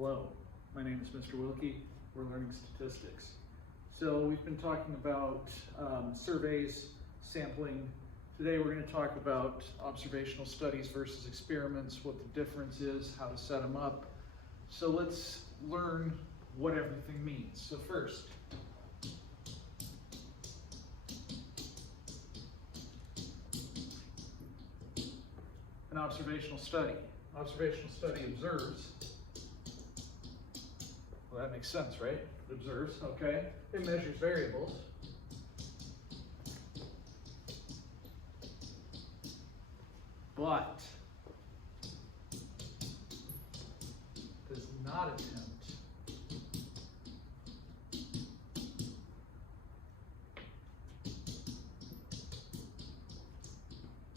Hello, my name is Mr. Wilke. We're learning statistics. So we've been talking about surveys, sampling. Today we're going to talk about observational studies versus experiments, what the difference is, how to set them up. So let's learn what everything means. So first, an observational study. Observational study observes. Well, that makes sense, right? It observes, okay. It measures variables. But does not attempt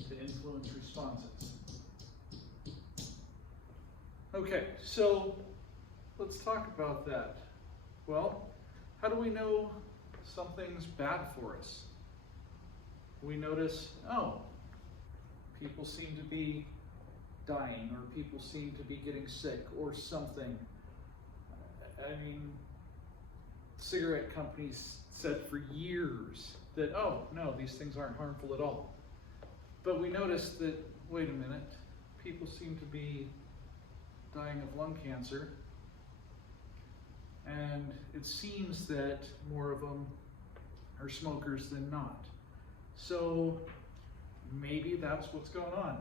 to influence responses. Okay, so let's talk about that. Well, how do we know something's bad for us? We notice, oh, people seem to be dying, or people seem to be getting sick, or something. I mean, cigarette companies said for years that, oh, no, these things aren't harmful at all. But we noticed that, wait a minute, people seem to be dying of lung cancer, and it seems that more of them are smokers than not. So maybe that's what's going on.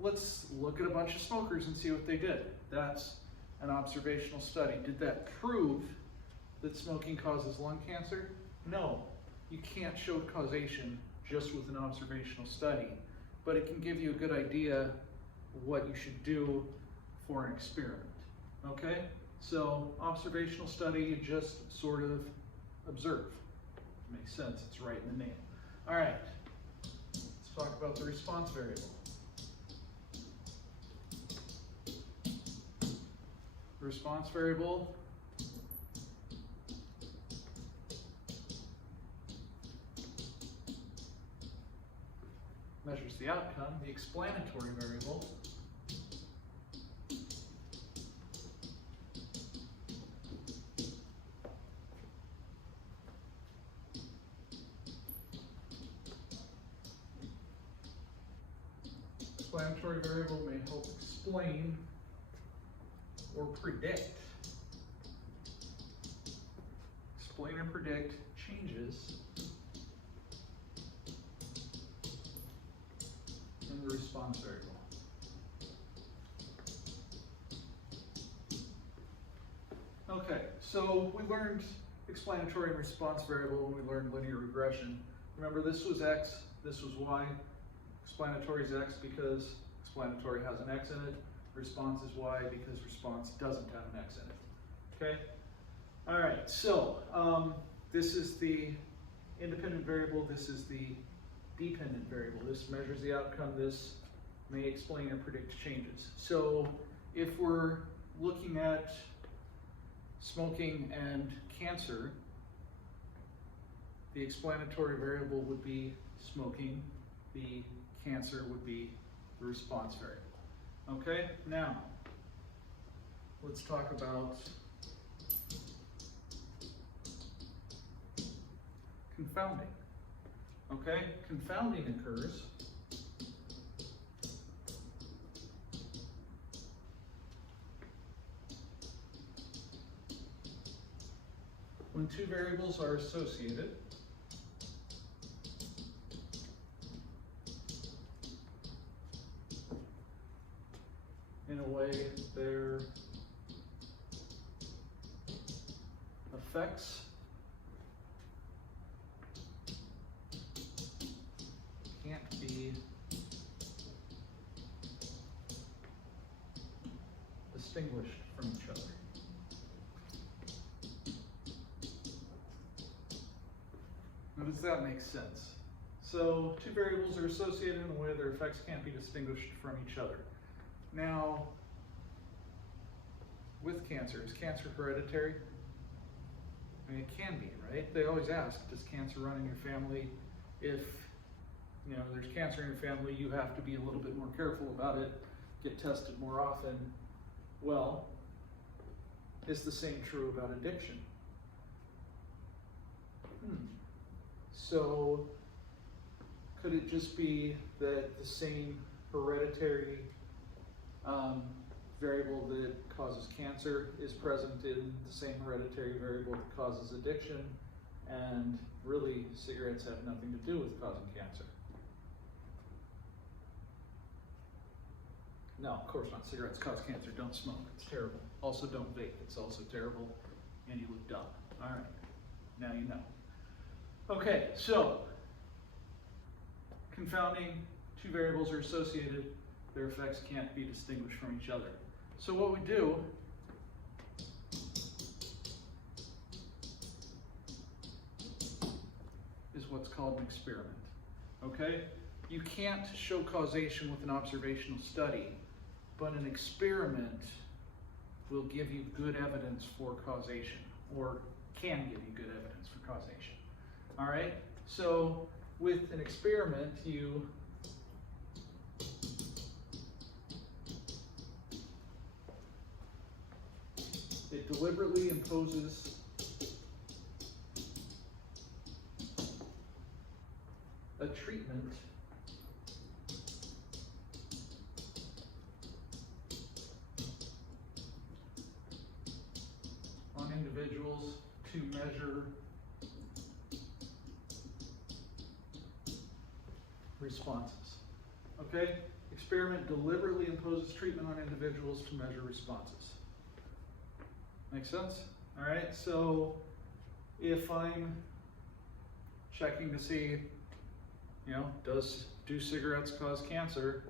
Let's look at a bunch of smokers and see what they did. That's an observational study. Did that prove that smoking causes lung cancer? No, you can't show causation just with an observational study, but it can give you a good idea what you should do for an experiment, okay? So observational study, you just sort of observe. Makes sense, it's right in the name. All right, let's talk about the response variable. The response variable measures the outcome. The explanatory variable may help explain or predict. Explain or predict changes in the response variable. Okay, so we learned explanatory and response variable when we learned linear regression. Remember, this was x, this was y. Explanatory is x because explanatory has an x in it. Response is y because response doesn't have an x in it. Okay? All right, so this is the independent variable. This is the dependent variable. This measures the outcome. This may explain or predict changes. So if we're looking at smoking and cancer, the explanatory variable would be smoking. The cancer would be the response variable. Okay, now let's talk about confounding. Okay, confounding occurs when two variables are associated in a way their effects can't be distinguished from each other. Now, does that make sense? So two variables are associated in a way their effects can't be distinguished from each other. Now, with cancer, is cancer hereditary? I mean, it can be, right? They always ask, does cancer run in your family? If there's cancer in your family, you have to be a little bit more careful about it, get tested more often. Well, is the same true about addiction? So could it just be that the same hereditary variable that causes cancer is present in the same hereditary variable that causes addiction, and really cigarettes have nothing to do with causing cancer? No, of course not. Cigarettes cause cancer. Don't smoke. It's terrible. Also, don't vape. It's also terrible, and you look dumb. All right, now you know. Okay, so confounding, two variables are associated. Their effects can't be distinguished from each other. So what we do is what's called an experiment. Okay? You can't show causation with an observational study, but an experiment will give you good evidence for causation, or can give you good evidence for causation. All right? So with an experiment, it deliberately imposes a treatment on individuals to measure responses. Okay? Experiment deliberately imposes treatment on individuals to measure responses. Make sense? All right, so if I'm checking to see, do cigarettes cause cancer?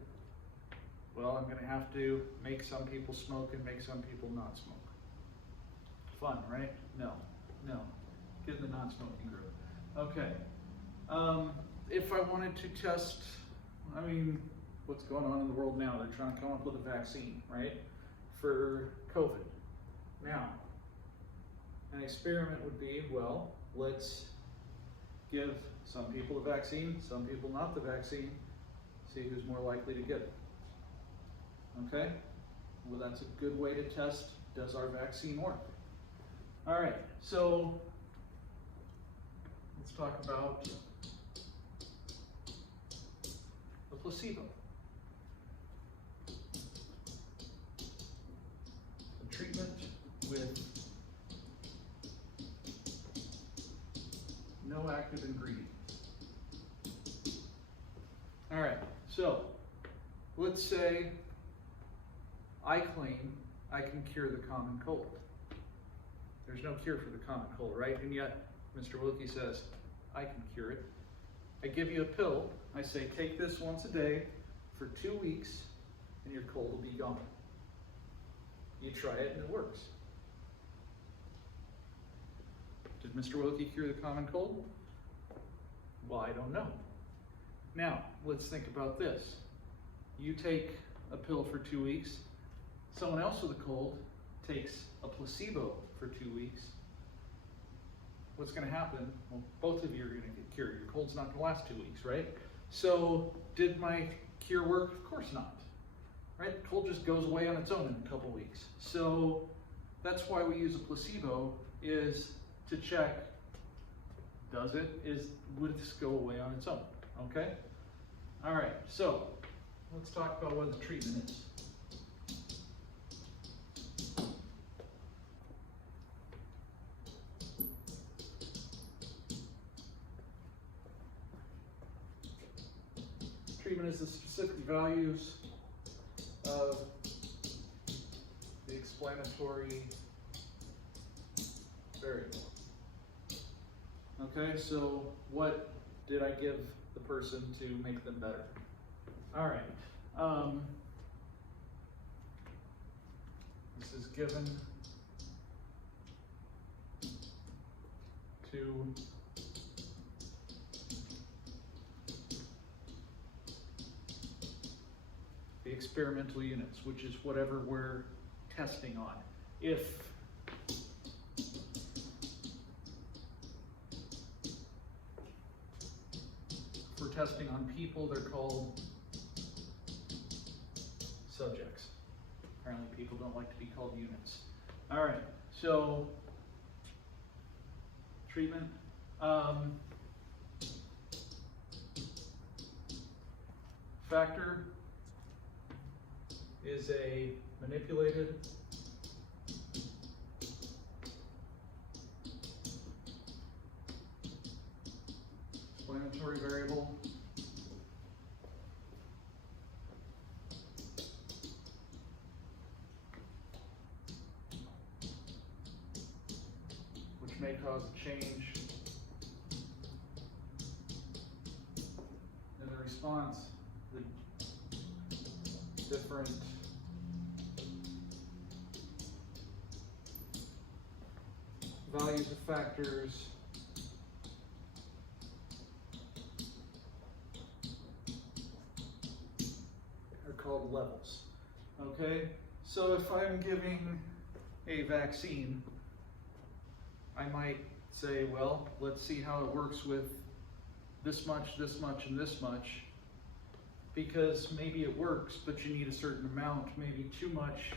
Well, I'm going to have to make some people smoke and make some people not smoke. Fun, right? No. Get in the non-smoking group. Okay. If I wanted to test, what's going on in the world now? They're trying to come up with a vaccine, right? For COVID. Now, an experiment would be, well, let's give some people the vaccine, some people not the vaccine, see who's more likely to get it. Okay? Well, that's a good way to test, does our vaccine work? All right, so let's talk about the placebo. A treatment with no active ingredient. All right, so let's say I claim I can cure the common cold. There's no cure for the common cold, right? And yet, Mr. Wilke says, I can cure it. I give you a pill. I say, take this once a day for 2 weeks, and your cold will be gone. You try it, and it works. Did Mr. Wilke cure the common cold? Well, I don't know. Now, let's think about this. You take a pill for 2 weeks. Someone else with a cold takes a placebo for 2 weeks. What's going to happen? Well, both of you are going to get cured. Your cold's not going to last 2 weeks, right? So, did my cure work? Of course not. Right? The cold just goes away on its own in a couple weeks. So, that's why we use a placebo, is to check, would this go away on its own? Okay? All right, so let's talk about what the treatment is. Treatment is the specific values of the explanatory variable. Okay, so what did I give the person to make them better? All right. This is given to the experimental units, which is whatever we're testing on. If we're testing on people, they're called subjects. Apparently people don't like to be called units. All right, so treatment. Factor is a manipulated explanatory variable which may cause a change in the response. The different values of factors are called levels. Okay, so if I'm giving a vaccine, I might say, well, let's see how it works with this much, and this much, because maybe it works, but you need a certain amount. Maybe too much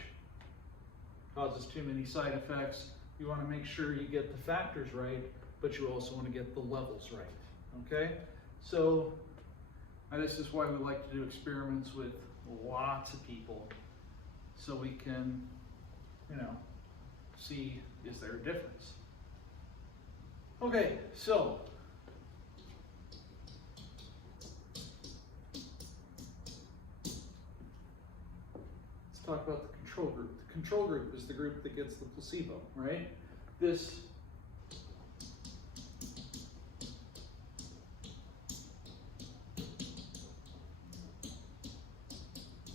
causes too many side effects. You want to make sure you get the factors right, but you also want to get the levels right, okay? So this is why we like to do experiments with lots of people, so we can, see, is there a difference? Okay, so let's talk about the control group. The control group is the group that gets the placebo, right? This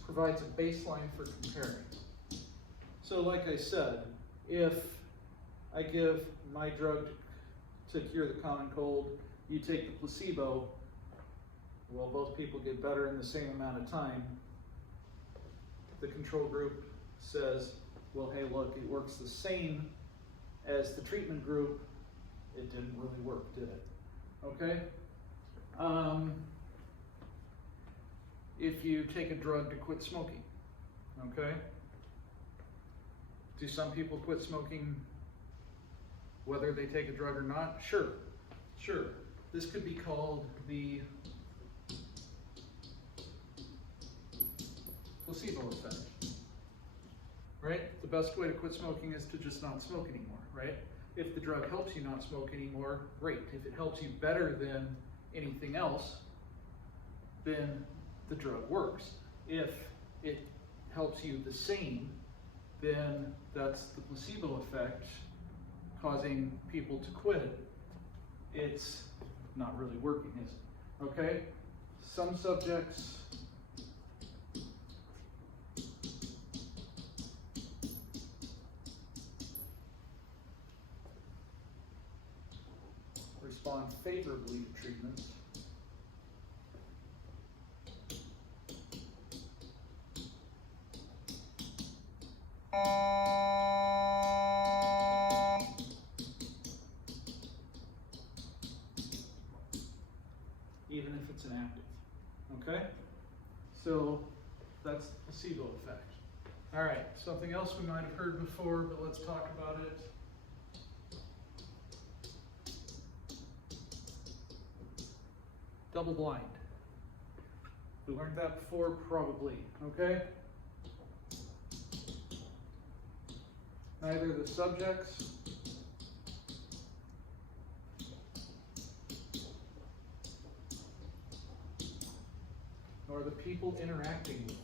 provides a baseline for comparing. So like I said, if I give my drug to cure the common cold, you take the placebo, well, both people get better in the same amount of time. The control group says, well, hey, look, it works the same as the treatment group. It didn't really work, did it? Okay? If you take a drug to quit smoking, okay? Do some people quit smoking whether they take a drug or not? Sure, sure. This could be called the placebo effect, right? The best way to quit smoking is to just not smoke anymore, right? If the drug helps you not smoke anymore, great. If it helps you better than anything else, then the drug works. If it helps you the same, then that's the placebo effect causing people to quit. It's not really working, is it? Okay? Some subjects respond favorably to treatment. Even if it's inactive, okay? So that's the placebo effect. All right, something else we might have heard before, but let's talk about it. Double blind. We learned that before, probably, okay? Neither the subjects nor the people interacting with them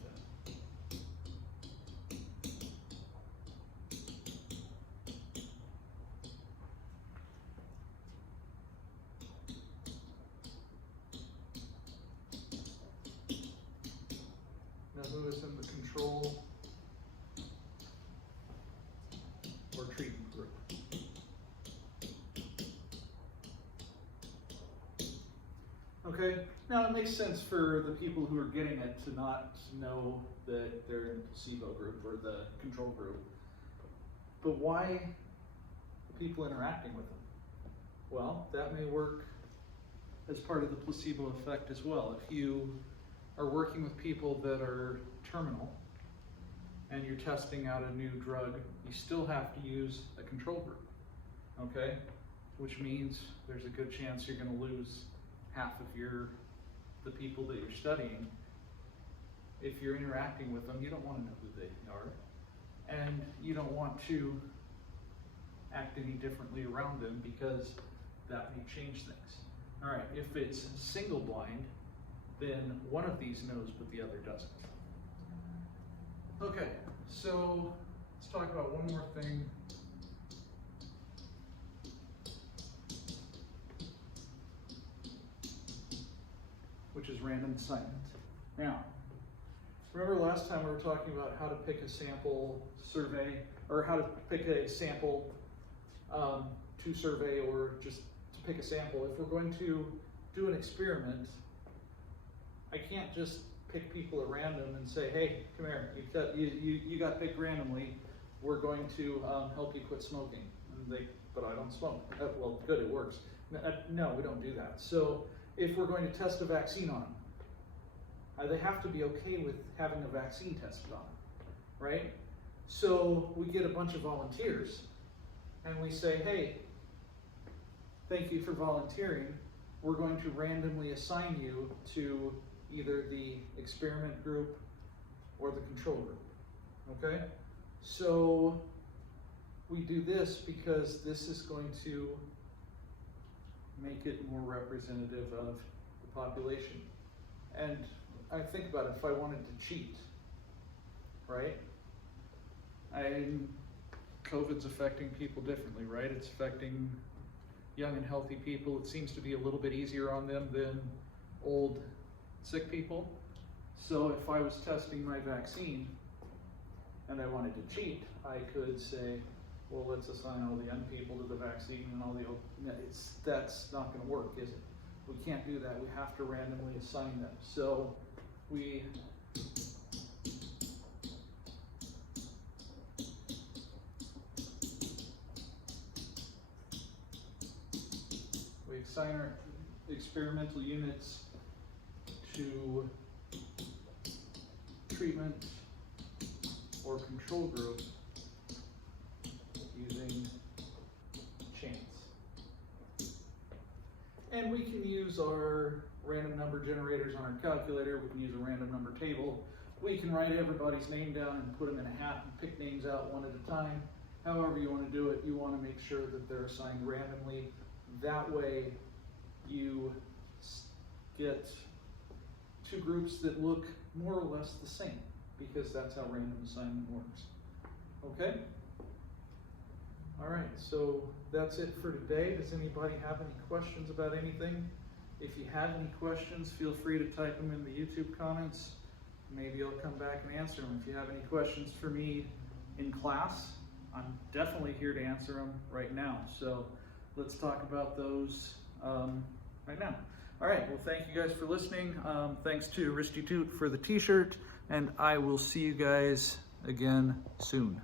know who is in the control or treatment group. Okay, now it makes sense for the people who are getting it to not know that they're in the placebo group or the control group. But why the people interacting with them? Well, that may work as part of the placebo effect as well. If you are working with people that are terminal and you're testing out a new drug, you still have to use a control group, okay? Which means there's a good chance you're gonna lose half of the people that you're studying. If you're interacting with them, you don't wanna know who they are, and you don't want to act any differently around them because that may change things. All right, if it's single blind, then one of these knows but the other doesn't. Okay, so let's talk about one more thing. Which is random assignment. Now, remember last time we were talking about how to pick a sample survey, or how to pick a sample to survey, or just to pick a sample. If we're going to do an experiment, I can't just pick people at random and say, hey, come here, you got picked randomly, we're going to help you quit smoking. And but I don't smoke. Well, good, it works. No, we don't do that. So if we're going to test a vaccine on them, they have to be okay with having a vaccine tested on them, right? So we get a bunch of volunteers and we say, hey, thank you for volunteering. We're going to randomly assign you to either the experiment group or the control group, okay? So we do this because this is going to make it more representative of the population. And I think about it, if I wanted to cheat, right? COVID's affecting people differently, right? It's affecting young and healthy people. It seems to be a little bit easier on them than old, sick people. So if I was testing my vaccine and I wanted to cheat, I could say, well, let's assign all the young people to the vaccine and all the old. That's not going to work, is it? We can't do that. We have to randomly assign them. So we assign our experimental units to treatment or control group using chance. And we can use our random number generators on our calculator. We can use a random number table. We can write everybody's name down and put them in a hat and pick names out one at a time. However you want to do it, you want to make sure that they're assigned randomly. That way you get two groups that look more or less the same, because that's how random assignment works. Okay? All right, so that's it for today. Does anybody have any questions about anything? If you have any questions, feel free to type them in the YouTube comments. Maybe I'll come back and answer them. If you have any questions for me in class, I'm definitely here to answer them right now. So let's talk about those right now. All right, well, thank you guys for listening. Thanks to Ristitute for the t-shirt, and I will see you guys again soon.